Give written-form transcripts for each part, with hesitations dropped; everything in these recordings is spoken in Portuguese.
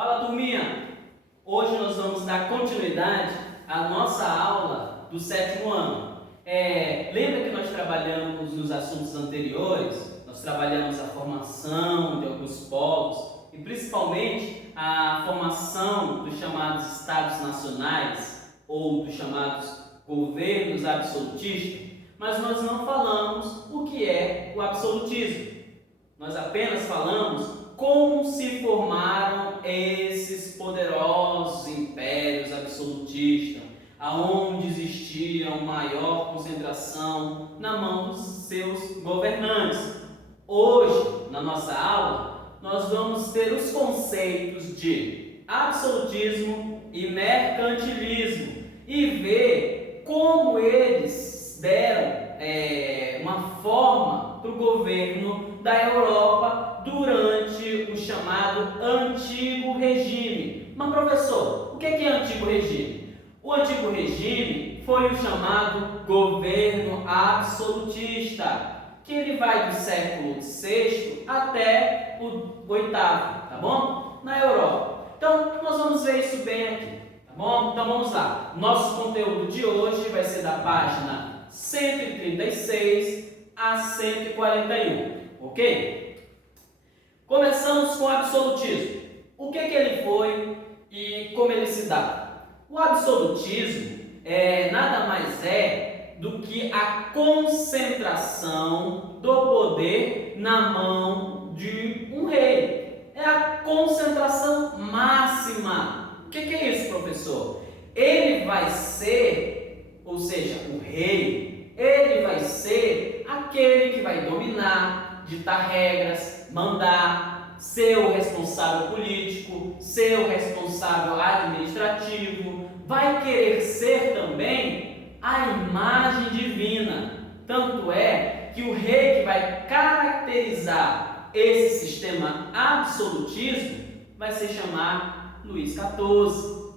Fala, turminha! Hoje nós vamos dar continuidade à nossa aula do 7º ano. Lembra que nós trabalhamos nos assuntos anteriores? Nós trabalhamos a formação de alguns povos e principalmente a formação dos chamados estados nacionais ou dos chamados governos absolutistas, mas nós não falamos o que é o absolutismo. Nós apenas falamos como se formaram esses poderosos impérios absolutistas, aonde existia uma maior concentração na mão dos seus governantes. Hoje, na nossa aula, nós vamos ter os conceitos de absolutismo e mercantilismo e ver como eles deram uma forma para o governo da Europa durante o chamado Antigo Regime. Mas, professor, o que é Antigo Regime? O Antigo Regime foi o chamado governo absolutista, que ele vai do século VI até o VIII, tá bom? Na Europa. Então, nós vamos ver isso bem aqui, tá bom? Então, vamos lá. Nosso conteúdo de hoje vai ser da página 136 a 141, ok? Começamos com o absolutismo. O que ele foi e como ele se dá? O absolutismo nada mais é do que a concentração do poder na mão de um rei. É a concentração máxima. O que é isso, professor? Ele vai ser, ou seja, o rei, ele vai ser aquele que vai dominar, ditar regras, mandar, ser o responsável político, ser o responsável administrativo, vai querer ser também a imagem divina. Tanto é que o rei que vai caracterizar esse sistema absolutismo vai se chamar Luís XIV,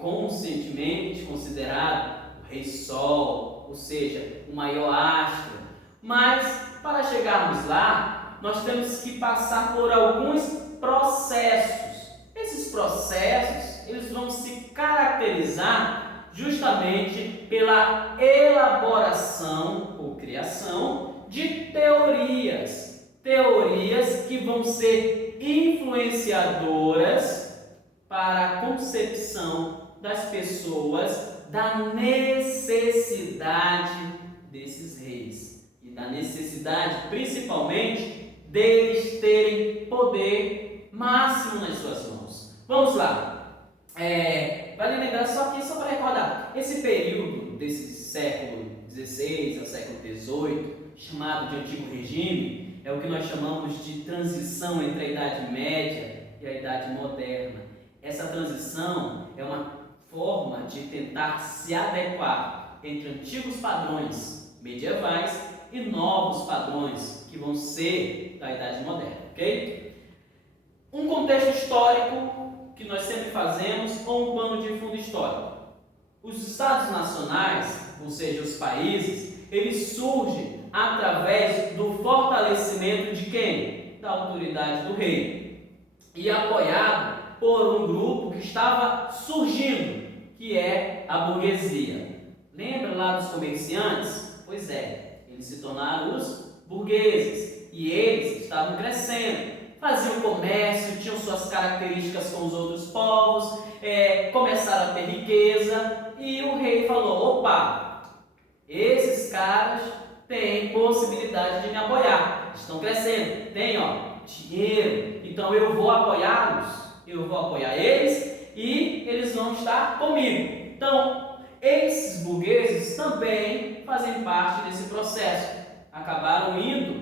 conscientemente considerado o Rei Sol, ou seja, o maior astro. Mas para chegarmos lá, nós temos que passar por alguns processos. Esses processos, eles vão se caracterizar justamente pela elaboração ou criação de teorias que vão ser influenciadoras para a concepção das pessoas da necessidade desses reis e da necessidade, principalmente, deles terem poder máximo nas suas mãos. Vamos lá. Vale lembrar só para recordar, esse período desse século XVI ao século XVIII, chamado de Antigo Regime, é o que nós chamamos de transição entre a Idade Média e a Idade Moderna. Essa transição é uma forma de tentar se adequar entre antigos padrões medievais e novos padrões que vão ser da Idade Moderna, ok? Um contexto histórico que nós sempre fazemos ou um pano de fundo histórico. Os estados nacionais, ou seja, os países, eles surgem através do fortalecimento de quem? Da autoridade do rei e apoiado por um grupo que estava surgindo, que é a burguesia. Lembra lá dos comerciantes? Pois é, eles se tornaram os burgueses e eles estavam crescendo, faziam comércio, tinham suas características com os outros povos, começaram a ter riqueza e o rei falou: opa, esses caras têm possibilidade de me apoiar, estão crescendo, têm dinheiro, então eu vou apoiá-los. Eu vou apoiar eles e eles vão estar comigo. Então, esses burgueses também fazem parte desse processo. Acabaram indo,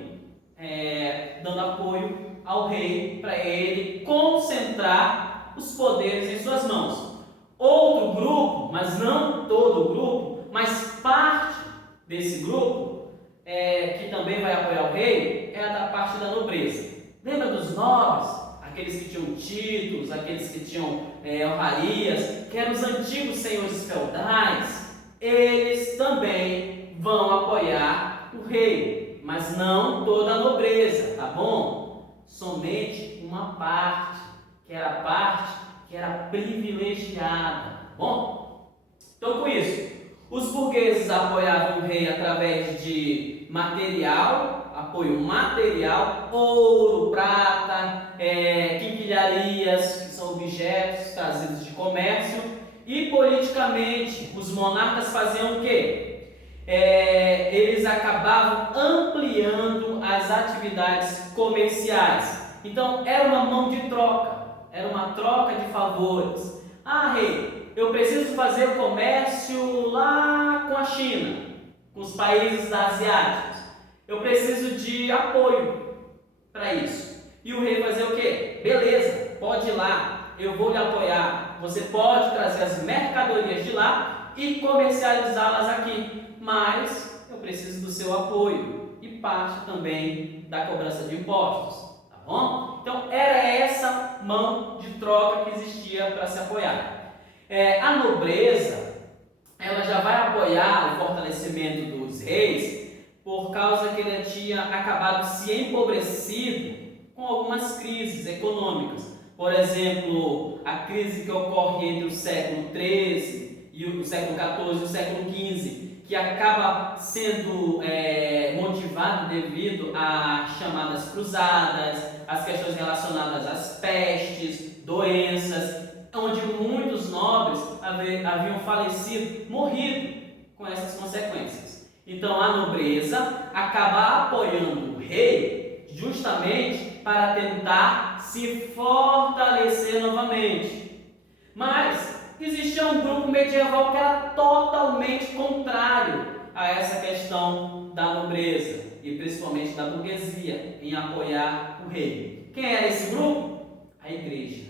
dando apoio ao rei para ele concentrar os poderes em suas mãos. Outro grupo, mas não todo o grupo, mas parte desse grupo, que também vai apoiar o rei, é a da parte da nobreza. Lembra dos nobres? Aqueles que tinham títulos, aqueles que tinham honrarias, que eram os antigos senhores feudais, eles também vão apoiar o rei, mas não toda a nobreza, tá bom? Somente uma parte, que que era a parte que era privilegiada. Bom, então com isso, os burgueses apoiavam o rei através de material, apoio material, ouro, prata, quinquilharias, que são objetos trazidos de comércio, e politicamente os monarcas faziam o quê? Eles acabavam ampliando as atividades comerciais. Então era uma mão de troca, era uma troca de favores. Ah, rei, eu preciso fazer o comércio lá com a China, com os países asiáticos. Eu preciso de apoio para isso. E o rei fazia o quê? Beleza, pode ir lá, eu vou lhe apoiar. Você pode trazer as mercadorias de lá e comercializá-las aqui, mas eu preciso do seu apoio e parte também da cobrança de impostos, tá bom? Então era essa mão de troca que existia para se apoiar. A nobreza, ela já vai apoiar o fortalecimento dos reis por causa que ele tinha acabado se empobrecido com algumas crises econômicas. Por exemplo, a crise que ocorre entre o século XIII e o século XIV e o século XV, que acaba sendo motivada devido às chamadas cruzadas, às questões relacionadas às pestes, doenças, onde muitos nobres haviam falecido, morrido com essas consequências. Então a nobreza acaba apoiando o rei justamente para tentar se fortalecer novamente. Mas existia um grupo medieval que era totalmente contrário a essa questão da nobreza e principalmente da burguesia em apoiar o rei. Quem era esse grupo? A igreja.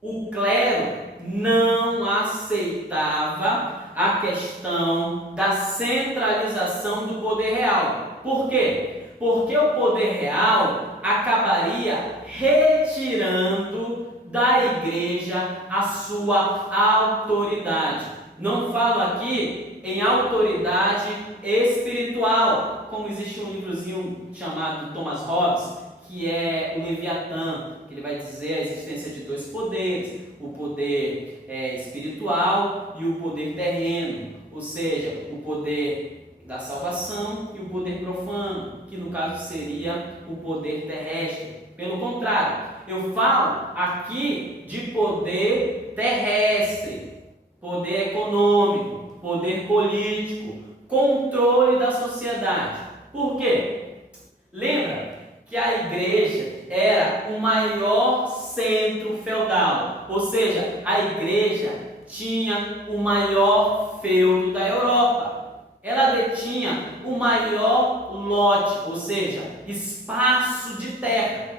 O clero não aceitava a questão da centralização do poder real. Por quê? Porque o poder real acabaria retirando da igreja a sua autoridade. Não falo aqui em autoridade espiritual, como existe um livrozinho chamado Thomas Hobbes, que é o Leviatã, que ele vai dizer a existência de dois poderes, o poder espiritual e o poder terreno, ou seja, o poder da salvação e o poder profano, que no caso seria o poder terrestre. Pelo contrário, eu falo aqui de poder terrestre, poder econômico, poder político, controle da sociedade. Por quê? Lembra que a igreja era o maior centro feudal, ou seja, a igreja tinha o maior feudo da Europa. Ela detinha o maior lote, ou seja, espaço de terra.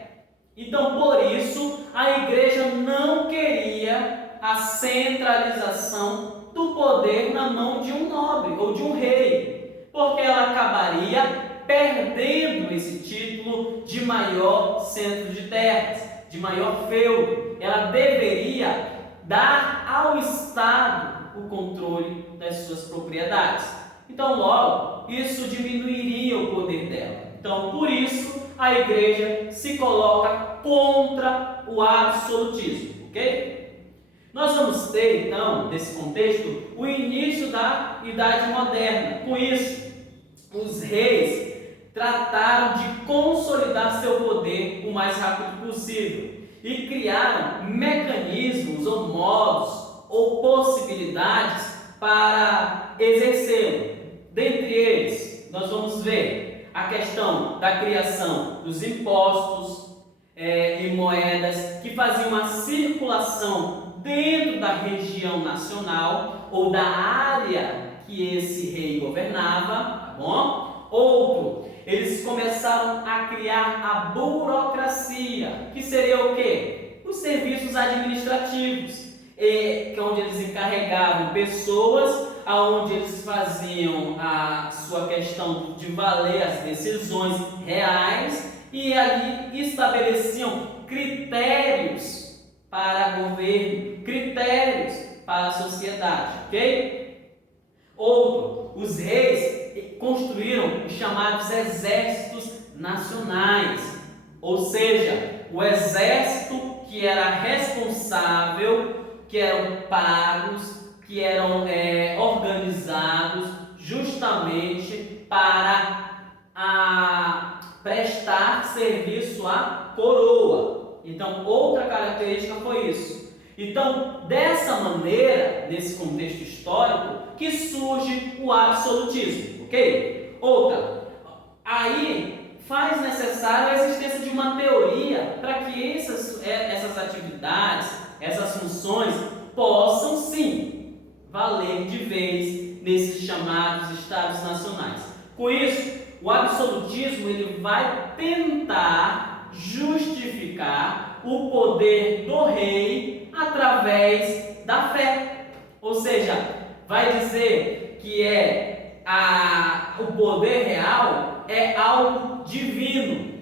Então, por isso, a igreja não queria a centralização do poder na mão de um nobre ou de um rei, porque ela acabaria perdendo esse título de maior centro de terras, de maior feudo. Ela deveria dar ao Estado o controle das suas propriedades. Então, logo, isso diminuiria o poder dela. Então, por isso, a igreja se coloca contra o absolutismo, ok? Nós vamos ter, então, nesse contexto, o início da Idade Moderna. Com isso, os reis trataram de consolidar seu poder o mais rápido possível e criaram mecanismos ou modos ou possibilidades para exercê-lo. Dentre eles, nós vamos ver a questão da criação dos impostos e moedas que faziam uma circulação dentro da região nacional ou da área que esse rei governava, tá bom? Outro, eles começaram a criar a burocracia, que seria o quê? Os serviços administrativos, que é onde eles encarregavam pessoas, aonde eles faziam a sua questão de valer as decisões reais e ali estabeleciam critérios para governo, critérios para a sociedade, ok? Outro, os reis construíram os chamados exércitos nacionais, ou seja, o exército que era responsável, que eram pagos, que eram organizados justamente para prestar serviço à coroa. Então, outra característica foi isso. Então, dessa maneira, nesse contexto histórico, que surge o absolutismo, ok? Outra, aí faz necessário a existência de uma teoria para que essas atividades, essas funções possam sim valer de vez nesses chamados estados nacionais. Com isso, o absolutismo ele vai tentar justificar o poder do rei através da fé. Ou seja, vai dizer que o poder real é algo divino.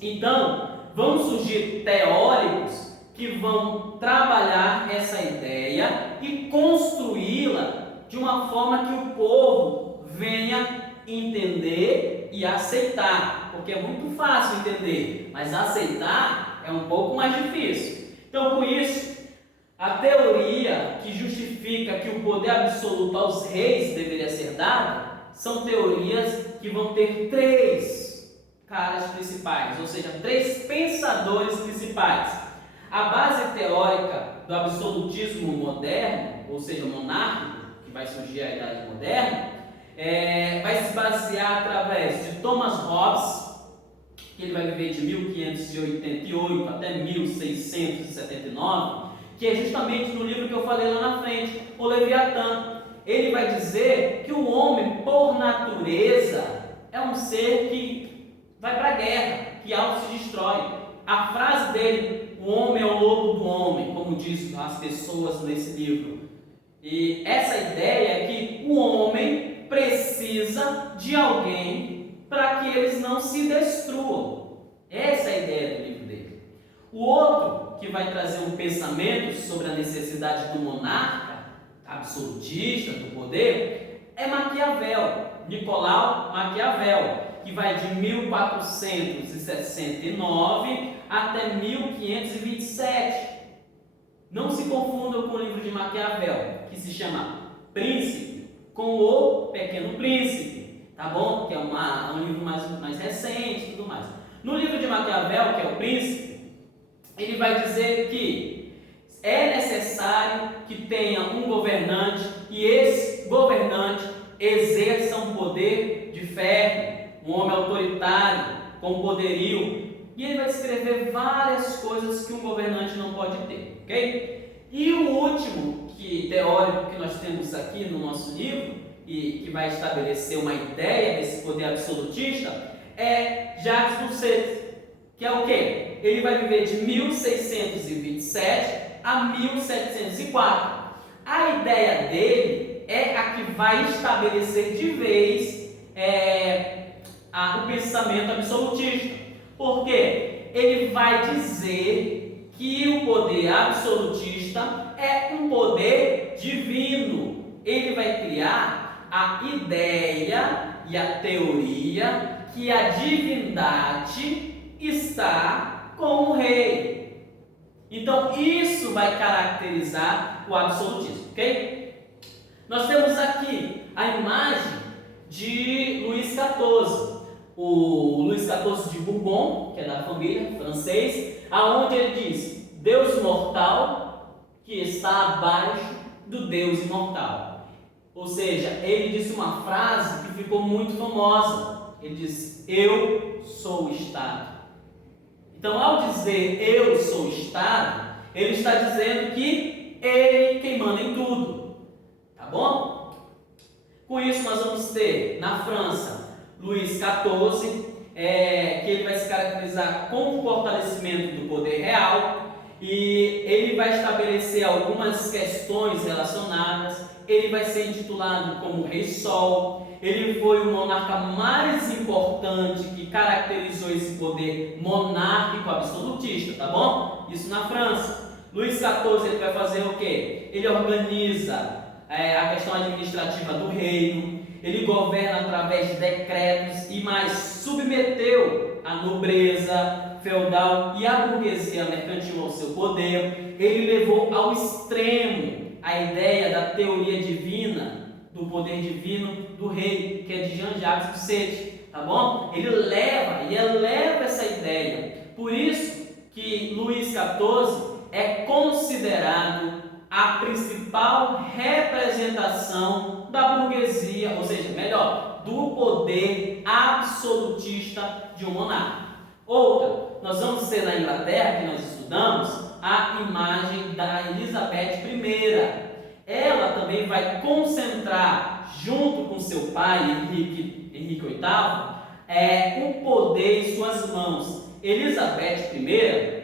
Então, vão surgir teóricos que vão trabalhar essa ideia e construí-la de uma forma que o povo venha entender e aceitar, porque é muito fácil entender, mas aceitar é um pouco mais difícil. Então, com isso, a teoria que justifica que o poder absoluto aos reis deveria ser dado são teorias que vão ter três caras principais, ou seja, três pensadores principais. A base teórica do absolutismo moderno, ou seja, monárquico, que vai surgir a Idade Moderna, vai se basear através de Thomas Hobbes, que ele vai viver de 1588 até 1679, que é justamente no livro que eu falei lá na frente, o Leviatã. Ele vai dizer que o homem, por natureza, é um ser que vai para a guerra, que auto se destrói. A frase dele, o homem é o lobo do homem, como diz as pessoas nesse livro. E essa ideia é que o homem precisa de alguém para que eles não se destruam. Essa é a ideia do livro dele. O outro que vai trazer um pensamento sobre a necessidade do monarca absolutista, do poder, é Maquiavel, Nicolau Maquiavel, que vai de 1469 até 1527. Não se confundam com o livro de Maquiavel, que se chama Príncipe, com o Pequeno Príncipe, tá bom? Que é um livro mais recente e tudo mais. No livro de Maquiavel, que é o Príncipe, ele vai dizer que é necessário que tenha um governante e esse governante exerça um poder de ferro, um homem autoritário, com poderio. E ele vai descrever várias coisas que um governante não pode ter, ok? E o último teórico que nós temos aqui no nosso livro, e que vai estabelecer uma ideia desse poder absolutista, é Jacques Doucet, que é o quê? Ele vai viver de 1627 a 1704. A ideia dele é a que vai estabelecer de vez o pensamento absolutista. Porque ele vai dizer que o poder absolutista é um poder divino. Ele vai criar a ideia e a teoria que a divindade está com o rei. Então, isso vai caracterizar o absolutismo, ok? Nós temos aqui a imagem de Luís XIV. O Luís XIV de Bourbon, que é da família francês, aonde ele diz: Deus mortal que está abaixo do Deus imortal. Ou seja, ele disse uma frase que ficou muito famosa. Ele diz: eu sou o Estado. Então, ao dizer eu sou o Estado, ele está dizendo que ele quem manda em tudo. Tá bom? Com isso, nós vamos ter na França Luís XIV, que ele vai se caracterizar com o fortalecimento do poder real, e ele vai estabelecer algumas questões relacionadas. Ele vai ser intitulado como Rei Sol. Ele foi o monarca mais importante que caracterizou esse poder monárquico absolutista, tá bom? Isso na França. Luís XIV ele vai fazer o quê? Ele organiza a questão administrativa do reino, ele governa através de decretos e mais submeteu a nobreza, feudal e a burguesia mercantil ao seu poder. Ele levou ao extremo a ideia da teoria divina, do poder divino do rei, que é de Jean-Jacques Rousseau, tá bom? Ele eleva essa ideia. Por isso que Luís XIV é considerado a principal representação da burguesia, ou seja, melhor, do poder absolutista de um monarca. Outra, nós vamos ter na Inglaterra, que nós estudamos, a imagem da Elizabeth I. Ela também vai concentrar, junto com seu pai, Henrique VIII, o poder em suas mãos. Elizabeth I,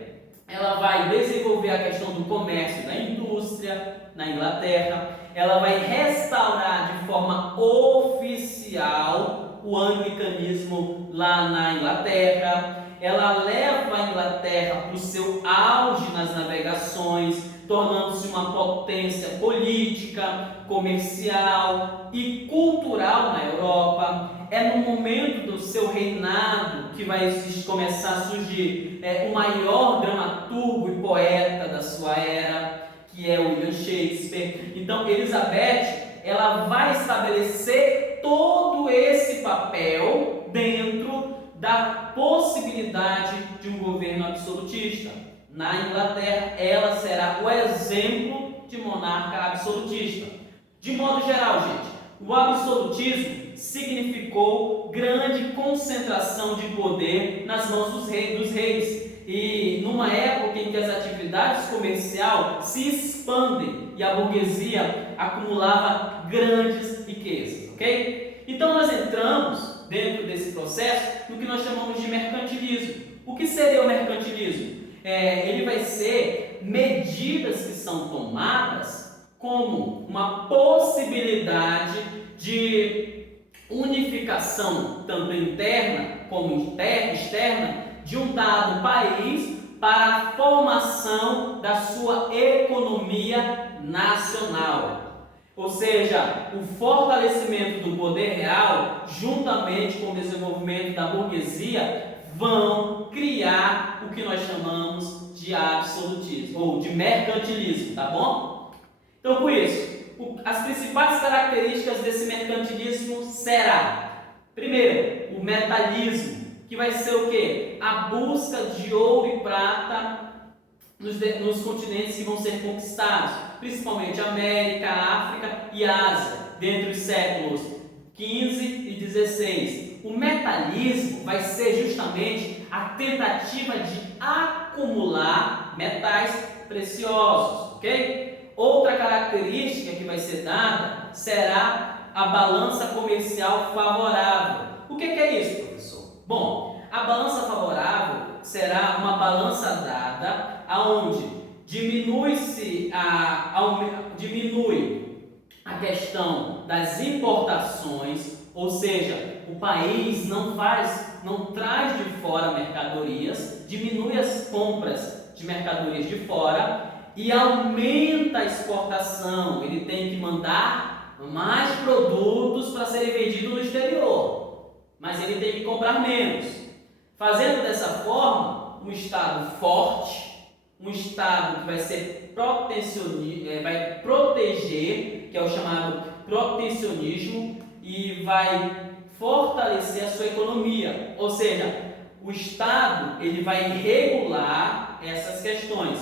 ela vai desenvolver a questão do comércio, da indústria na Inglaterra. Ela vai restaurar de forma oficial o anglicanismo lá na Inglaterra. Ela leva a Inglaterra para o seu auge nas navegações, tornando-se uma potência política, comercial e cultural na Europa. É no momento do seu reinado que vai começar a surgir o maior dramaturgo e poeta da sua era, que é William Shakespeare. Então, Elizabeth, ela vai estabelecer todo esse papel dentro da possibilidade de um governo absolutista. Na Inglaterra, ela será o exemplo de monarca absolutista. De modo geral, gente, o absolutismo significou grande concentração de poder nas mãos dos reis. E numa época em que as atividades comerciais se expandem e a burguesia acumulava grandes riquezas, ok? Então nós entramos dentro desse processo no que nós chamamos de mercantilismo. O que seria o mercantilismo? Ele vai ser medidas que são tomadas como uma possibilidade de unificação, tanto interna como externa, de um dado país para a formação da sua economia nacional. Ou seja, o fortalecimento do poder real, juntamente com o desenvolvimento da burguesia, vão criar o que nós chamamos de absolutismo, ou de mercantilismo, tá bom? Então, com isso, as principais características desse mercantilismo será, primeiro, o metalismo, que vai ser o quê? A busca de ouro e prata nos continentes que vão ser conquistados, principalmente América, África e Ásia, dentre os séculos XV e XVI. O metalismo vai ser justamente a tentativa de acumular metais preciosos, ok? Outra característica que vai ser dada será a balança comercial favorável. O que é isso, professor? Bom, a balança favorável será uma balança dada aonde diminui a questão das importações, ou seja, o país não traz de fora mercadorias, diminui as compras de mercadorias de fora e aumenta a exportação. Ele tem que mandar mais produtos para serem vendidos no exterior, mas ele tem que comprar menos. Fazendo dessa forma, um Estado forte, um Estado que vai ser vai proteger, que é o chamado protecionismo, e vai fortalecer a sua economia. Ou seja, o Estado ele vai regular essas questões.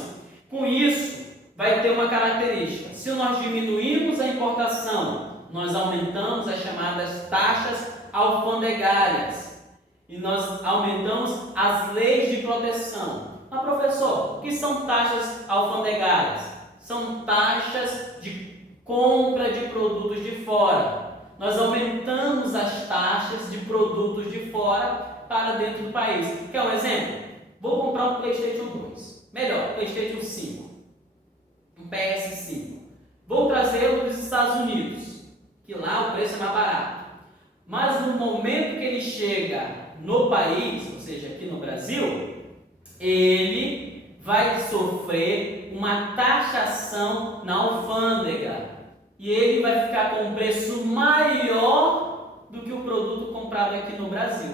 Com isso, vai ter uma característica: se nós diminuirmos a importação, nós aumentamos as chamadas taxas alfandegárias e nós aumentamos as leis de proteção. Mas, professor, o que são taxas alfandegárias? São taxas de compra de produtos de fora. Nós aumentamos as taxas de produtos de fora para dentro do país. Quer um exemplo? Vou comprar um PlayStation 2. Melhor, PlayStation 5. Um PS5. Vou trazê-lo dos Estados Unidos, que lá o preço é mais barato. Mas no momento que ele chega no país, ou seja, aqui no Brasil, ele vai sofrer uma taxação na alfândega e ele vai ficar com um preço maior do que o produto comprado aqui no Brasil.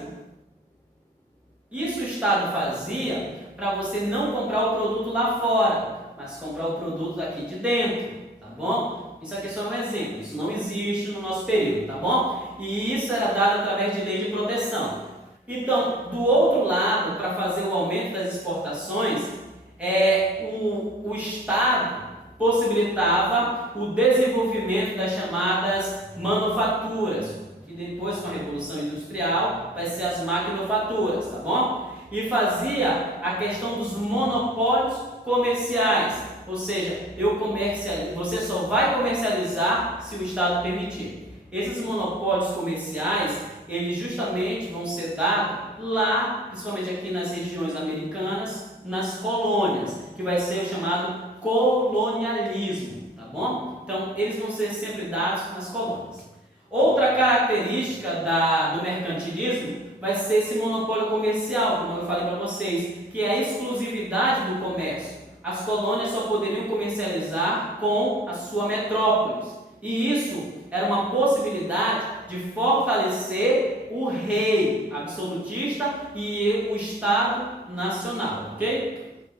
Isso o Estado fazia para você não comprar o produto lá fora, mas comprar o produto daqui de dentro, tá bom? Isso aqui é só um exemplo, isso não existe no nosso período, tá bom? E isso era dado através de lei de proteção. Então, do outro lado, para fazer o aumento das exportações, o Estado possibilitava o desenvolvimento das chamadas manufaturas, que depois com a Revolução Industrial vai ser as maquinofaturas, tá bom? E fazia a questão dos monopólios comerciais, ou seja, você só vai comercializar se o Estado permitir. Esses monopólios comerciais, eles justamente vão ser dados lá, principalmente aqui nas regiões americanas, nas colônias, que vai ser o chamado colonialismo, tá bom? Então, eles vão ser sempre dados nas colônias. Outra característica do mercantilismo vai ser esse monopólio comercial, como eu falei para vocês, que é a exclusividade do comércio. As colônias só poderiam comercializar com a sua metrópole. E isso era uma possibilidade de fortalecer o rei absolutista e o Estado nacional, ok?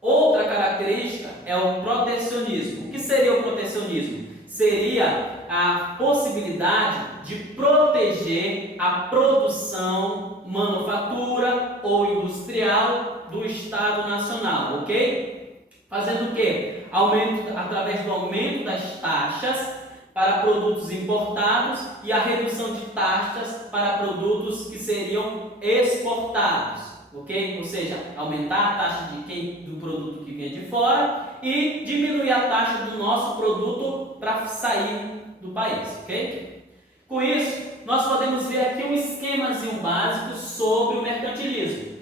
Outra característica é o protecionismo. O que seria o protecionismo? Seria a possibilidade de proteger a produção manufatura ou industrial do Estado nacional, ok? Fazendo o quê? Através do aumento das taxas para produtos importados e a redução de taxas para produtos que seriam exportados, ok? Ou seja, aumentar a taxa do produto que vem de fora e diminuir a taxa do nosso produto para sair do país, ok? Com isso, nós podemos ver aqui um esquemazinho básico sobre o mercantilismo.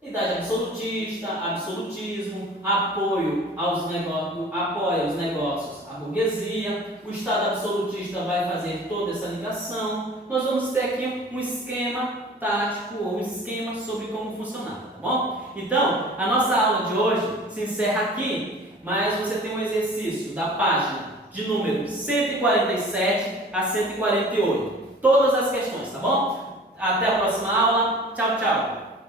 Idade absolutista, absolutismo, apoio aos negócios, a burguesia, o Estado absolutista vai fazer toda essa ligação. Nós vamos ter aqui um esquema tático ou um esquema sobre como funcionar, tá bom? Então, a nossa aula de hoje se encerra aqui, mas você tem um exercício da página de número 147 a 148. Todas as questões, tá bom? Até a próxima aula. Tchau, tchau!